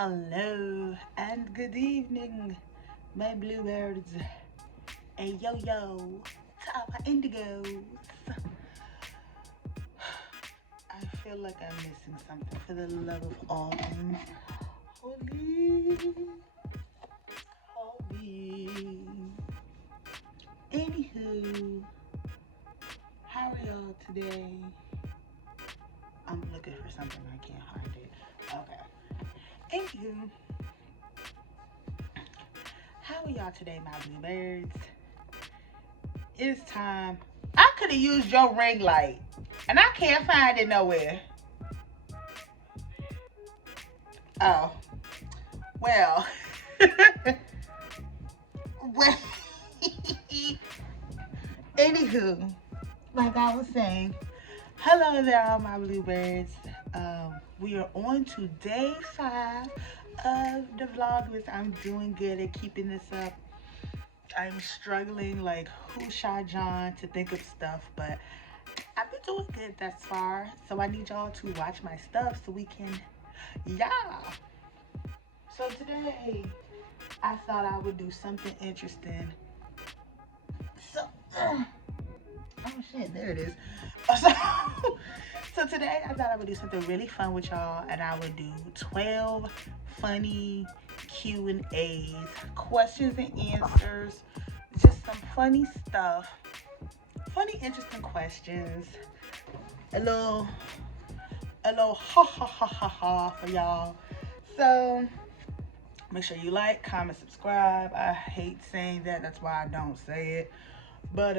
Hello and good evening, my bluebirds. Hey yo yo, to our indigos. I feel like I'm missing something for the love of all things holy. Holy. Anywho, how are y'all today? I'm looking for something, I can't find it. Okay. Anywho, how are y'all today, my bluebirds? It's time. I could have used your ring light, and I can't find it nowhere. Oh, well. well. Anywho, like I was saying, hello there, all my bluebirds. We are on to day 5 of the Vlogmas. I'm doing good at keeping this up. I'm struggling like who shot John to think of stuff, but I've been doing good thus far. So I need y'all to watch my stuff so we can, yeah. So today, I thought I would do something interesting. So, oh shit, there it is. So, so today I thought I would do something really fun with y'all, and I would do 12 funny Q&As, questions and answers, just some funny stuff, funny interesting questions, a little ha ha ha ha ha for y'all. So make sure you like, comment, subscribe. I hate saying that, that's why I don't say it. But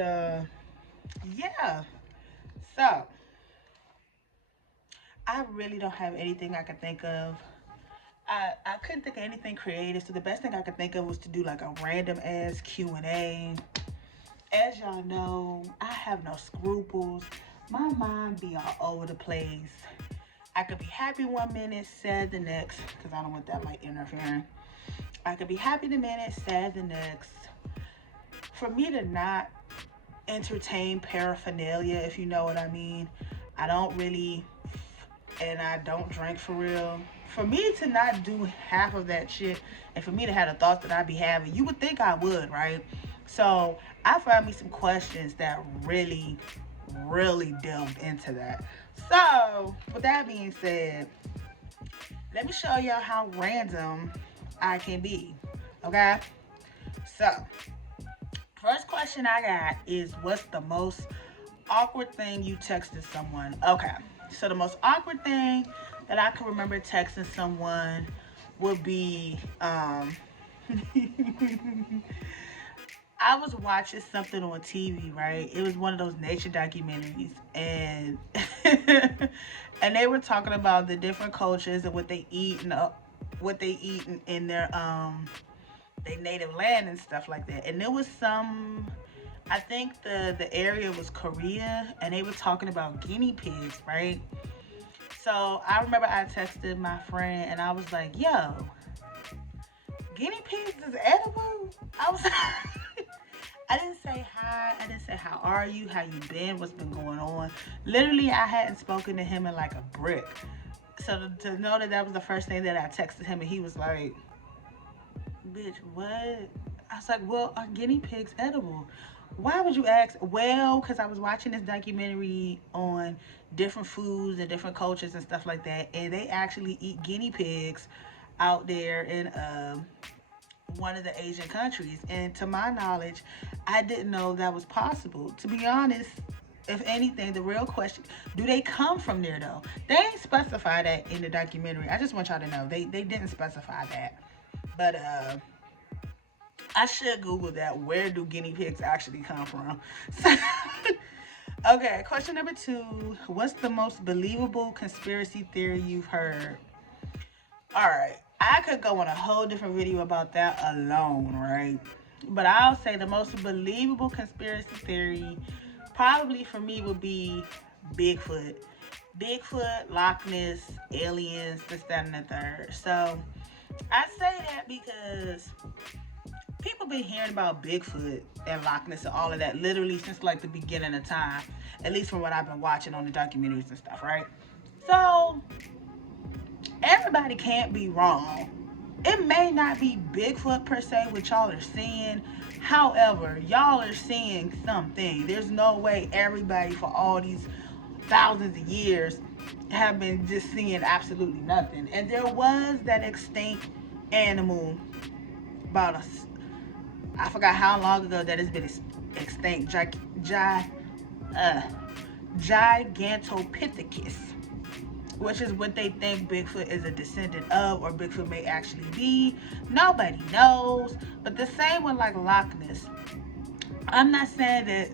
yeah. So I really don't have anything I can think of. I couldn't think of anything creative, so the best thing I could think of was to do like a random ass Q&A. As y'all know, I have no scruples. My mind be all over the place. I could be happy one minute, sad the next, because I don't want that light interfering. I could be happy the minute, sad the next. For me to not entertain paraphernalia, if you know what I mean, I don't really, and I don't drink for real. For me to not do half of that shit, and for me to have the thoughts that I'd be having, you would think I would, right? So I found me some questions that really delved into that. So with that being said, let me show y'all how random I can be. Okay? So first question I got is, what's the most awkward thing you texted someone? Okay, so the most awkward thing that I can remember texting someone would be I was watching something on TV, right? It was one of those nature documentaries, and and they were talking about the different cultures and what they eat and what they eat in their native land and stuff like that. And there was some, I think the area was Korea, and they were talking about guinea pigs, right? So I remember I texted my friend and I was like, yo, guinea pigs is edible? I was I didn't say hi. I didn't say how are you, how you been, what's been going on. Literally, I hadn't spoken to him in like a brick. So to know that that was the first thing that I texted him, and he was like, bitch, what? I was like, well, are guinea pigs edible? Why would you ask? Well, because I was watching this documentary on different foods and different cultures and stuff like that, and they actually eat guinea pigs out there in one of the Asian countries. And to my knowledge, I didn't know that was possible. To be honest, if anything, the real question, do they come from there though? They ain't specify that in the documentary. I just want y'all to know they didn't specify that. But I should Google that. Where do guinea pigs actually come from? Okay, question number 2. What's the most believable conspiracy theory you've heard? All right, I could go on a whole different video about that alone, right? But I'll say the most believable conspiracy theory probably for me would be Bigfoot. Bigfoot, Loch Ness, aliens, this, that, and the third. So I say that because people been hearing about Bigfoot and Loch Ness and all of that literally since like the beginning of time, at least from what I've been watching on the documentaries and stuff, right? So everybody can't be wrong. It may not be Bigfoot per se, what y'all are seeing. However, y'all are seeing something. There's no way everybody for all these thousands of years have been just seeing absolutely nothing. And there was that extinct animal about I forgot how long ago that has been extinct. Uh, Gigantopithecus, which is what they think Bigfoot is a descendant of, or Bigfoot may actually be. Nobody knows. But the same with like Loch Ness. I'm not saying that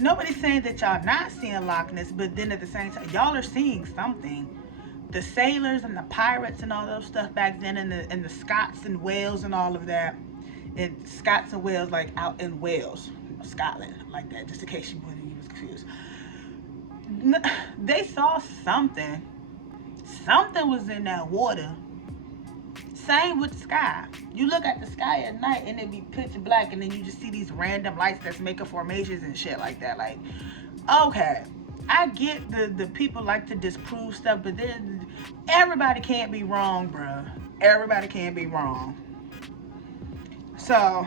nobody's saying that y'all not seeing Loch Ness, but then at the same time, y'all are seeing something. The sailors and the pirates and all those stuff back then, and the Scots and Wales and all of that. And Scots and Wales, like out in Wales, Scotland, like that, just in case you was confused. They saw something. Something was in that water. Same with the sky. You look at the sky at night and it be pitch black, and then you just see these random lights that's making formations and shit like that. Like, okay, I get the people like to disprove stuff, but then everybody can't be wrong, bruh. Everybody can't be wrong. So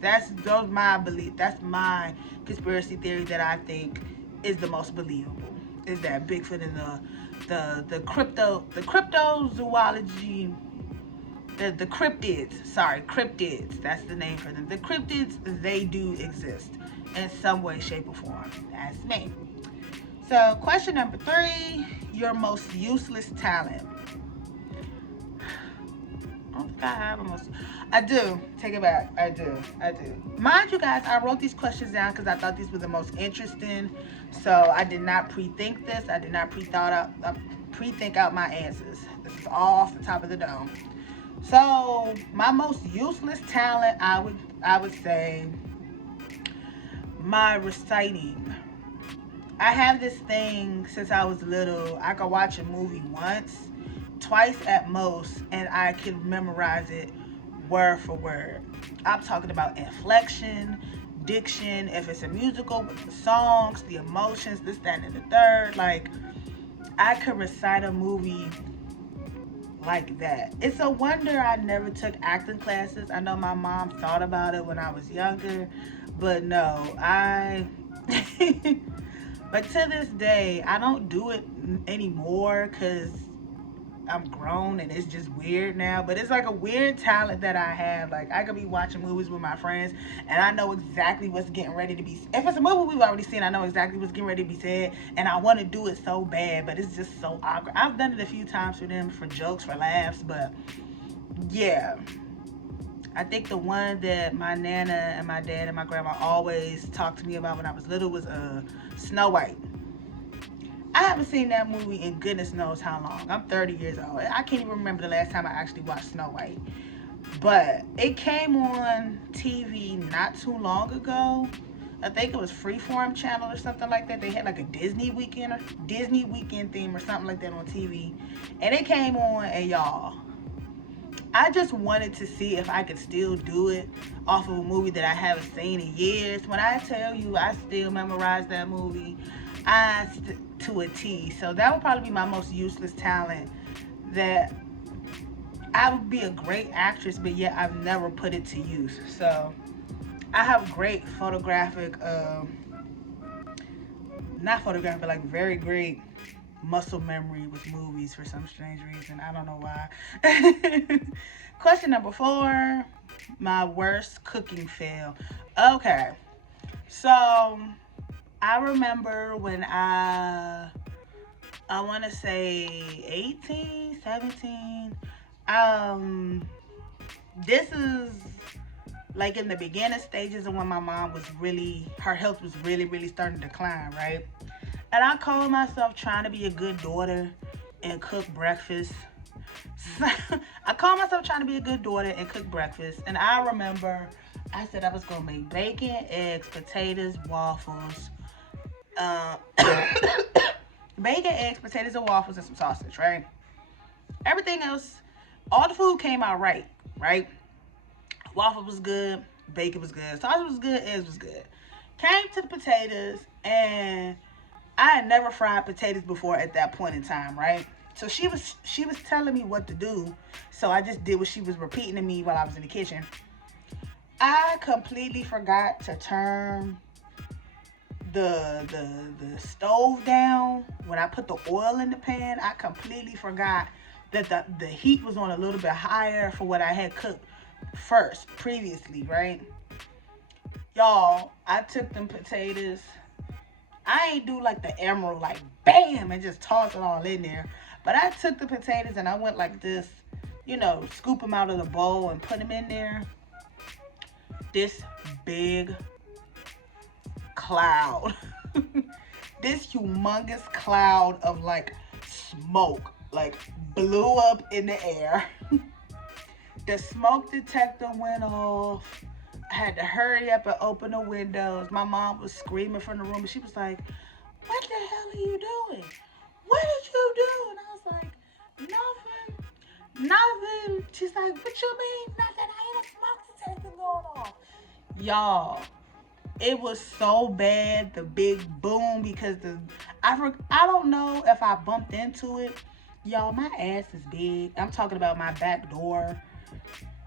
those my belief. That's my conspiracy theory that I think is the most believable. Is that Bigfoot and the cryptozoology, the cryptids. Sorry, cryptids. That's the name for them. The cryptids, they do exist in some way, shape, or form. That's me. So question number 3: your most useless talent. I don't think I have a most. I do. Take it back. I do. Mind you guys, I wrote these questions down because I thought these were the most interesting. So I did not pre-think this. I did not pre-think out my answers. This is all off the top of the dome. So my most useless talent, I would say, my reciting. I have this thing since I was little. I could watch a movie once, twice at most, and I can memorize it word for word. I'm talking about inflection, diction, if it's a musical, with the songs, the emotions, this, that, and the third. Like, I could recite a movie like that. It's a wonder I never took acting classes. I know my mom thought about it when I was younger, but no, but to this day, I don't do it anymore because I'm grown and it's just weird now. But it's like a weird talent that I have. Like, I could be watching movies with my friends and I know exactly what's getting ready to be. If it's a movie we've already seen, I know exactly what's getting ready to be said, and I want to do it so bad, but it's just so awkward. I've done it a few times for them, for jokes, for laughs, but yeah. I think the one that my nana and my dad and my grandma always talked to me about when I was little was Snow White. I haven't seen that movie in goodness knows how long. I'm 30 years old. I can't even remember the last time I actually watched Snow White. But it came on TV not too long ago. I think it was Freeform Channel or something like that. They had like a Disney weekend theme or something like that on TV. And it came on, and y'all, I just wanted to see if I could still do it off of a movie that I haven't seen in years. When I tell you I still memorize that movie, to a T. So that would probably be my most useless talent, that I would be a great actress, but yet I've never put it to use. So I have great photographic, not photographic, but like very great muscle memory with movies for some strange reason. I don't know why. Question number 4, my worst cooking fail. Okay, so I remember when I want to say 18, 17. This is like in the beginning stages of when my mom was her health was really starting to decline, right? And I called myself trying to be a good daughter and cook breakfast. I called myself trying to be a good daughter and cook breakfast. And I remember I said I was going to make bacon, eggs, potatoes, waffles. Bacon, eggs, potatoes, and waffles, and some sausage, right? Everything else, all the food came out right? Waffle was good, bacon was good, sausage was good, eggs was good. Came to the potatoes, and I had never fried potatoes before at that point in time, right? So she was telling me what to do. So I just did what she was repeating to me while I was in the kitchen. I completely forgot to turn the stove down when I put the oil in the pan. I completely forgot that the heat was on a little bit higher for what I had cooked first previously, right? Y'all, I took them potatoes. I ain't do like the emerald, like bam, and just toss it all in there. But I took the potatoes and I went like this, scoop them out of the bowl and put them in there. This big cloud, this humongous cloud of like smoke, like blew up in the air. The smoke detector went off. I had to hurry up and open the windows. My mom was screaming from the room. She was like, "What the hell are you doing? What did you do?" And I was like, "Nothing. She's like, "What you mean? Nothing. I hear the smoke detector going off." Y'all, it was so bad, the big boom, because I don't know if I bumped into it. Y'all, my ass is big. I'm talking about my back door.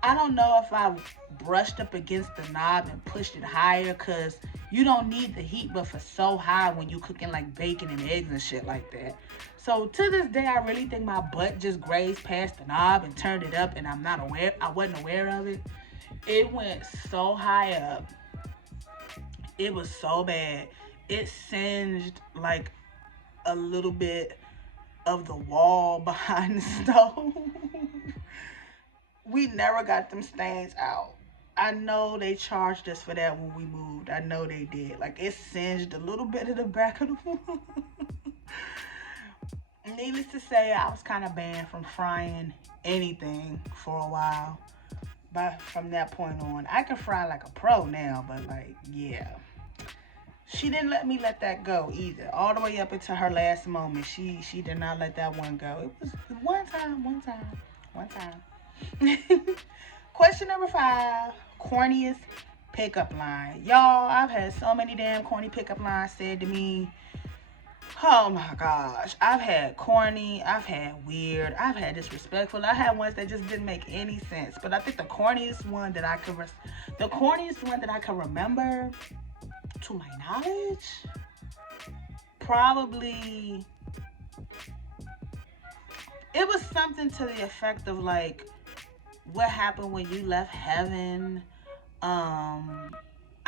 I don't know if I brushed up against the knob and pushed it higher, because you don't need the heat buffer so high when you cooking like bacon and eggs and shit like that. So to this day, I really think my butt just grazed past the knob and turned it up, and I wasn't aware of it. It went so high up. It was so bad. It singed like a little bit of the wall behind the stove. We never got them stains out. I know they charged us for that when we moved. I know they did. Like, it singed a little bit of the back of the wall. Needless to say, I was kind of banned from frying anything for a while. But from that point on, I can fry like a pro now, but like, yeah. She didn't let that go either. All the way up until her last moment, she did not let that one go. It was one time. Question number 5, corniest pickup line. Y'all, I've had so many damn corny pickup lines said to me. Oh my gosh. I've had corny, I've had weird, I've had disrespectful. I had ones that just didn't make any sense. But I think the corniest one that I could remember, to my knowledge, probably, it was something to the effect of like, what happened when you left heaven?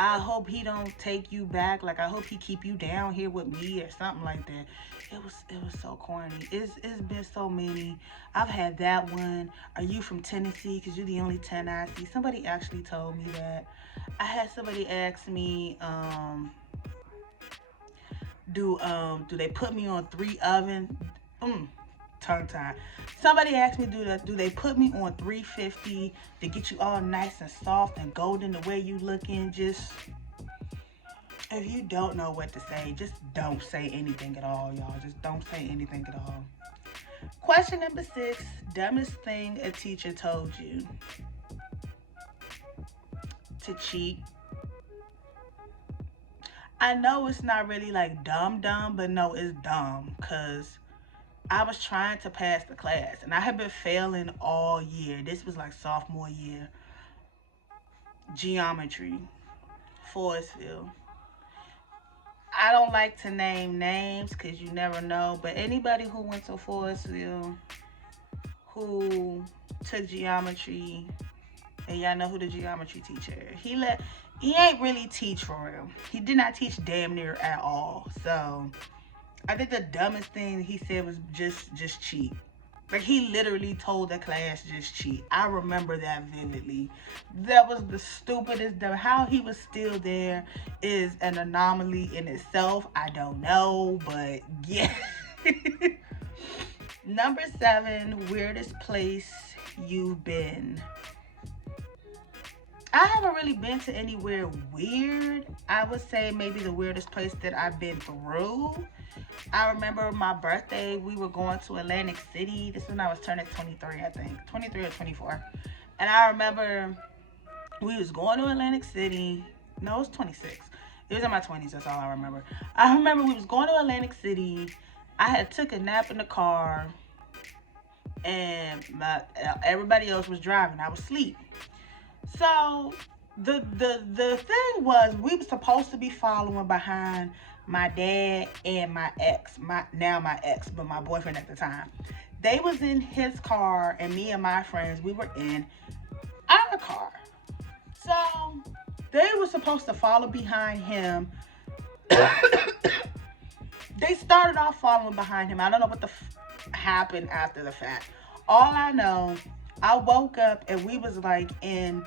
I hope he don't take you back. Like, I hope he keep you down here with me or something like that. It was so corny. It's been so many. I've had that one. Are you from Tennessee? Because you're the only 10 I see. Somebody actually told me that. I had somebody ask me, do they put me on 3 oven? Tongue tie. Somebody asked me, do they put me on 350 to get you all nice and soft and golden the way you looking? Just, if you don't know what to say, just don't say anything at all, y'all. Just don't say anything at all. Question number 6, dumbest thing a teacher told you. To cheat. I know it's not really like dumb, but no, it's dumb, because I was trying to pass the class, and I had been failing all year. This was like sophomore year. Geometry, Forestville. I don't like to name names because you never know, but anybody who went to Forestville, who took geometry, and y'all know who the geometry teacher is. He ain't really teach for real. He did not teach damn near at all. So I think the dumbest thing he said was just cheat. Like, he literally told the class just cheat. I remember that vividly. That was the stupidest. How he was still there is an anomaly in itself. I don't know, but yeah. Number 7, weirdest place you've been. I haven't really been to anywhere weird. I would say maybe the weirdest place that I've been through. I remember my birthday, we were going to Atlantic City. This is when I was turning 23, I think. 23 or 24. And I remember we was going to Atlantic City. No, it was 26. It was in my 20s, that's all I remember. I remember we was going to Atlantic City. I had took a nap in the car. and everybody else was driving. I was asleep. So the thing was, we were supposed to be following behind my dad and my ex, my ex, but my boyfriend at the time. They was in his car, and me and my friends, we were in our car. So they were supposed to follow behind him. They started off following behind him. I don't know what happened after the fact. All I know, I woke up and we was like in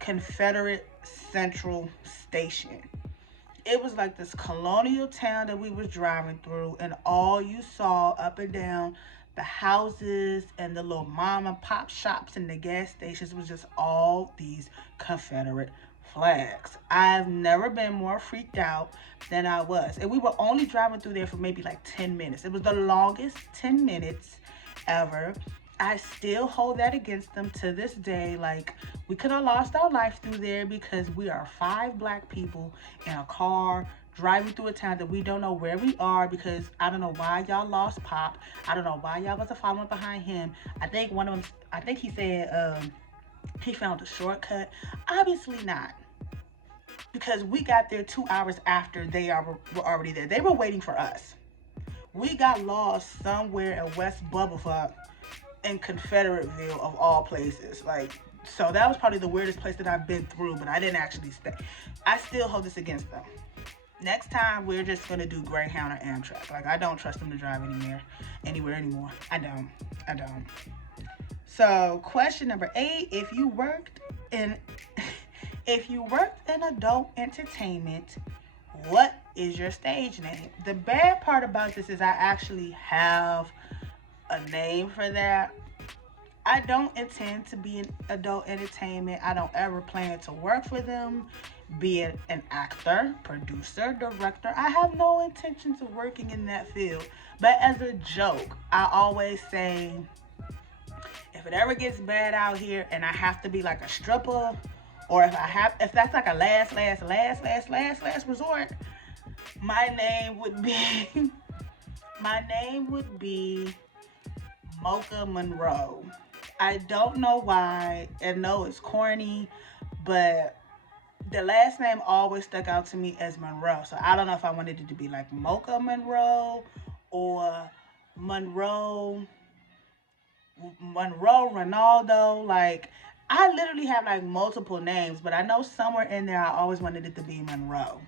Confederate Central Station. It was like this colonial town that we was driving through, and all you saw up and down the houses and the little mom and pop shops and the gas stations was just all these Confederate flags. I've never been more freaked out than I was. And we were only driving through there for maybe like 10 minutes. It was the longest 10 minutes ever. I still hold that against them to this day. Like, we could have lost our life through there because we are 5 black people in a car driving through a town that we don't know where we are, because I don't know why y'all lost Pop. I don't know why y'all wasn't following behind him. I think one of them, I think he said he found a shortcut. Obviously not, because we got there 2 hours after they were already there. They were waiting for us. We got lost somewhere in West Bubblefuck in Confederateville of all places. Like, so that was probably the weirdest place that I've been through, but I didn't actually stay. I still hold this against them. Next time, we're just gonna do Greyhound or Amtrak. Like, I don't trust them to drive anywhere anymore. I don't. So, question number 8: if you worked in adult entertainment, what is your stage name? The bad part about this is I actually have a name for that. I don't intend to be in adult entertainment. I don't ever plan to work for them, be an actor, producer, director. I have no intentions of working in that field. But as a joke, I always say, if it ever gets bad out here and I have to be like a stripper, or if that's like a last resort, my name would be Mocha Monroe. I don't know why. I know it's corny, but the last name always stuck out to me as Monroe. So I don't know if I wanted it to be like Mocha Monroe or Monroe Ronaldo. Like, I literally have like multiple names, but I know somewhere in there I always wanted it to be Monroe.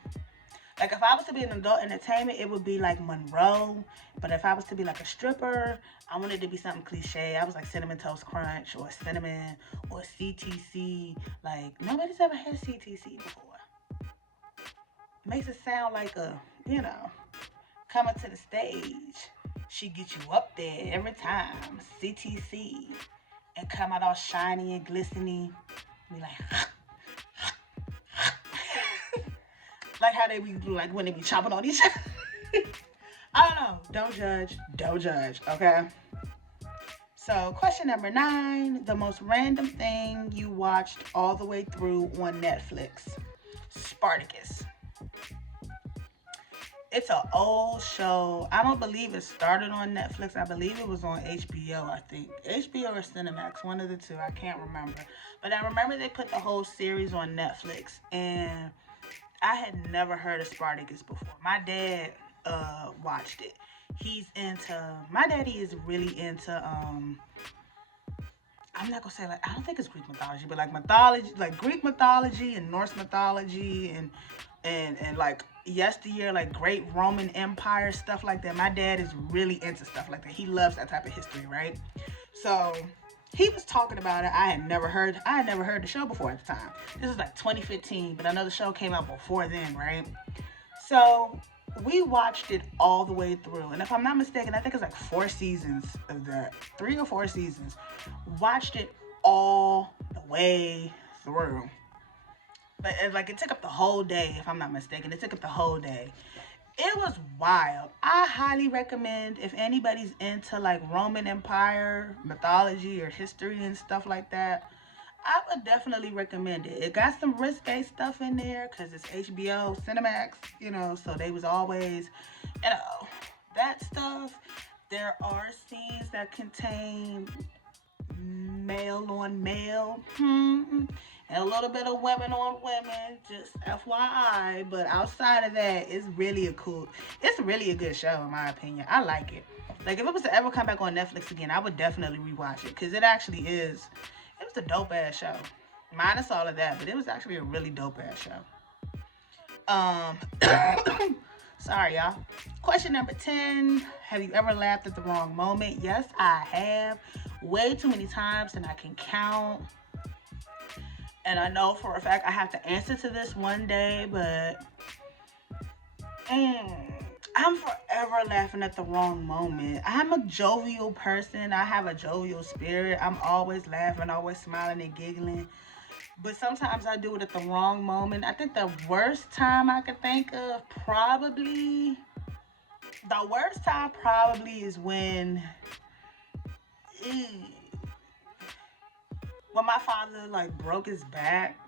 Like, if I was to be an adult entertainment, it would be like Monroe. But if I was to be like a stripper, I wanted it to be something cliche. I was like Cinnamon Toast Crunch or Cinnamon or CTC. Like, nobody's ever had CTC before. It makes it sound like coming to the stage. She gets you up there every time. CTC. And come out all shiny and glistening. Be like, like how they be like when they be chopping on each other. I don't know. Don't judge. Okay. So, question number 9: the most random thing you watched all the way through on Netflix. Spartacus. It's an old show. I don't believe it started on Netflix. I believe it was on HBO, I think. HBO or Cinemax, one of the two. I can't remember. But I remember they put the whole series on Netflix. And I had never heard of Spartacus before. My dad watched it. My daddy is really into, I'm not going to say, like, I don't think it's Greek mythology, but like mythology, like Greek mythology and Norse mythology and like yesteryear, like great Roman Empire, stuff like that. My dad is really into stuff like that. He loves that type of history, right? So he was talking about it. I had never heard the show before at the time. This is like 2015, but I know the show came out before then, right? So we watched it all the way through. And if I'm not mistaken, I think it's like 4 seasons of that. 3 or 4 seasons. Watched it all the way through. But it took up the whole day, if I'm not mistaken. It took up the whole day. It was wild. I highly recommend, if anybody's into like Roman Empire mythology or history and stuff like that, I would definitely recommend it. It got some risque stuff in there because it's HBO, Cinemax, so they was always, that stuff. There are scenes that contain male on male, and a little bit of women on women, just FYI. But outside of that, it's really a good show in my opinion. I like it. Like if it was to ever come back on Netflix again, I would definitely rewatch it because it actually is. It was a dope ass show, minus all of that, but it was actually a really dope ass show. Um, sorry, y'all. Question number 10. Have you ever laughed at the wrong moment? Yes, I have. Way too many times than I can count. And I know for a fact I have to answer to this one day, but I'm forever laughing at the wrong moment. I'm a jovial person. I have a jovial spirit. I'm always laughing, always smiling and giggling. But sometimes I do it at the wrong moment. I think the worst time I could think of probably is eh, when my father like broke his back.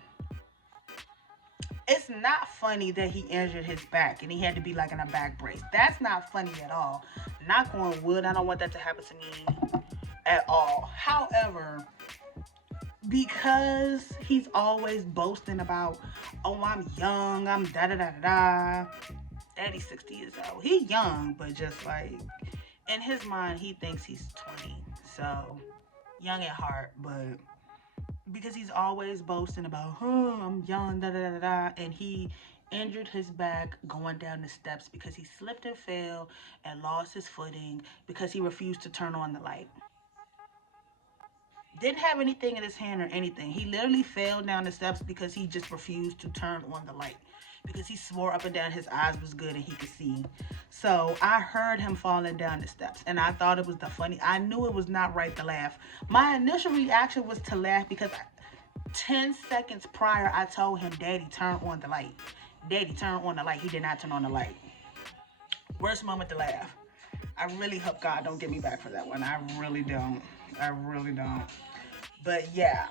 It's not funny that he injured his back and he had to be like in a back brace. That's not funny at all. Knock on wood, I don't want that to happen to me at all. However, because he's always boasting about, oh, I'm young, I'm da da da da da. Daddy's 60 years old. He's young, but just like in his mind, he thinks he's 20. So young at heart, but because he's always boasting about, oh, I'm young, da da da da, and he injured his back going down the steps because he slipped and fell and lost his footing because he refused to turn on the light. Didn't have anything in his hand or anything. He literally fell down the steps because he just refused to turn on the light. Because he swore up and down his eyes was good and he could see. So I heard him falling down the steps and I thought it was I knew it was not right to laugh. My initial reaction was to laugh because 10 seconds prior I told him, Daddy, turn on the light. Daddy, turn on the light. He did not turn on the light. Worst moment to laugh. I really hope God don't get me back for that one. I really don't. But yeah.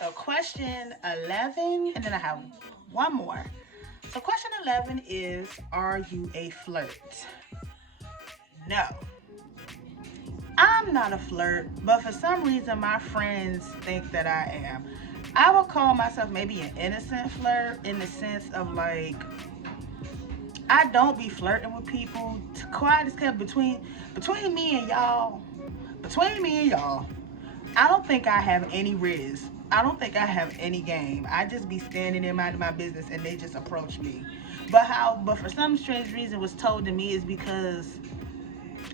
So question 11, and then I have one more. So question 11 is, are you a flirt? No. I'm not a flirt, but for some reason my friends think that I am. I would call myself maybe an innocent flirt in the sense of like, I don't be flirting with people. Quiet as kept between me and y'all. Between me and y'all, I don't think I have any riz. I don't think I have any game. I just be standing there minding my business and they just approach me. But for some strange reason was told to me is because,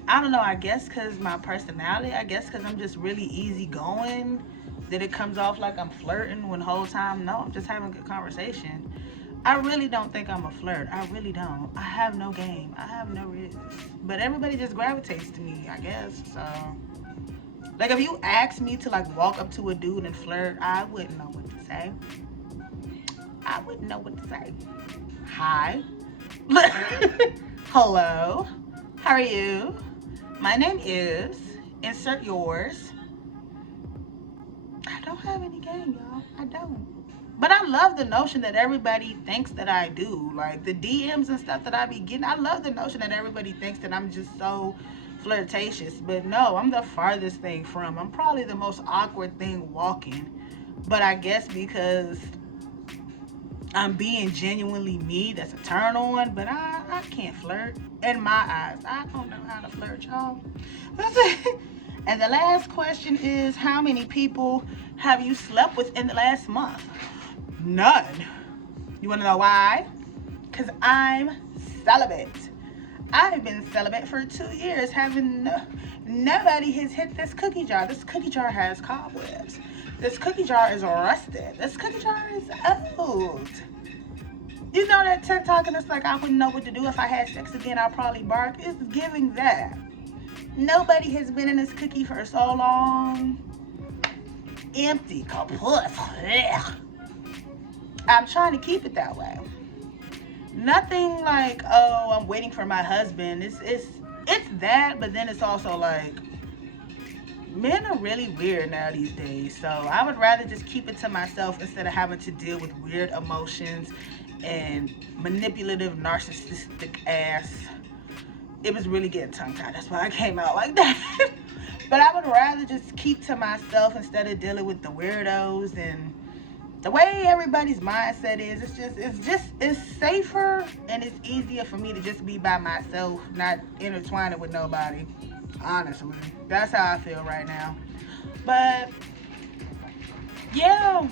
I don't know, I guess because my personality, I guess because I'm just really easygoing, that it comes off like I'm flirting when the whole time, no, I'm just having a good conversation. I really don't think I'm a flirt. I really don't. I have no game. I have no riz. But everybody just gravitates to me, I guess. So, like if you ask me to like walk up to a dude and flirt, I wouldn't know what to say. Hi. Hello. How are you? My name is, insert yours. I don't have any game, y'all. I don't. But I love the notion that everybody thinks that I do. Like the DMs and stuff that I be getting, I love the notion that everybody thinks that I'm just so flirtatious. But no, I'm the farthest thing from. I'm probably the most awkward thing walking. But I guess because I'm being genuinely me, that's a turn on. But I can't flirt in my eyes. I don't know how to flirt, y'all. And the last question is, how many people have you slept with in the last month? None. You want to know why? Because I'm celibate. I've been celibate for 2 years, nobody has hit this cookie jar. This cookie jar has cobwebs. This cookie jar is rusted. This cookie jar is old. You know that TikTok and it's like, I wouldn't know what to do if I had sex again, I'll probably bark. It's giving that. Nobody has been in this cookie for so long. Empty, kaput. I'm trying to keep it that way. Nothing like, oh, I'm waiting for my husband. It's that, but then it's also like, men are really weird now these days. So I would rather just keep it to myself instead of having to deal with weird emotions and manipulative, narcissistic ass it was really getting tongue-tied. That's why I came out like that. But I would rather just keep to myself instead of dealing with the weirdos and the way everybody's mindset is. It's safer and it's easier for me to just be by myself, not intertwining with nobody. Honestly, that's how I feel right now. But yeah,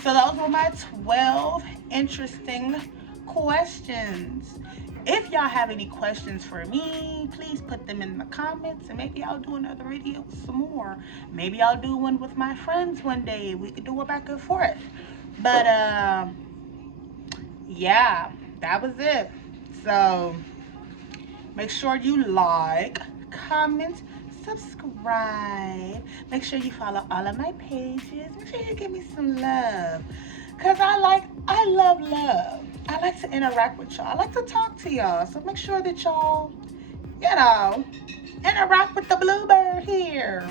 so those were my 12 interesting questions. If y'all have any questions for me, please put them in the comments and maybe I'll do another video with some more. Maybe I'll do one with my friends one day. We could do it back and forth. But yeah, that was it. So make sure you like, comment, subscribe. Make sure you follow all of my pages. Make sure you give me some love. Cause I love love. I like to interact with y'all. I like to talk to y'all. So make sure that y'all, interact with the bluebird here.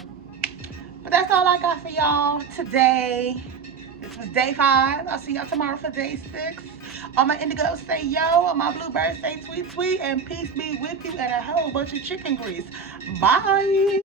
But that's all I got for y'all today. This was day 5. I'll see y'all tomorrow for day 6. All my indigos say yo. All my bluebirds say tweet tweet. And peace be with you and a whole bunch of chicken grease. Bye.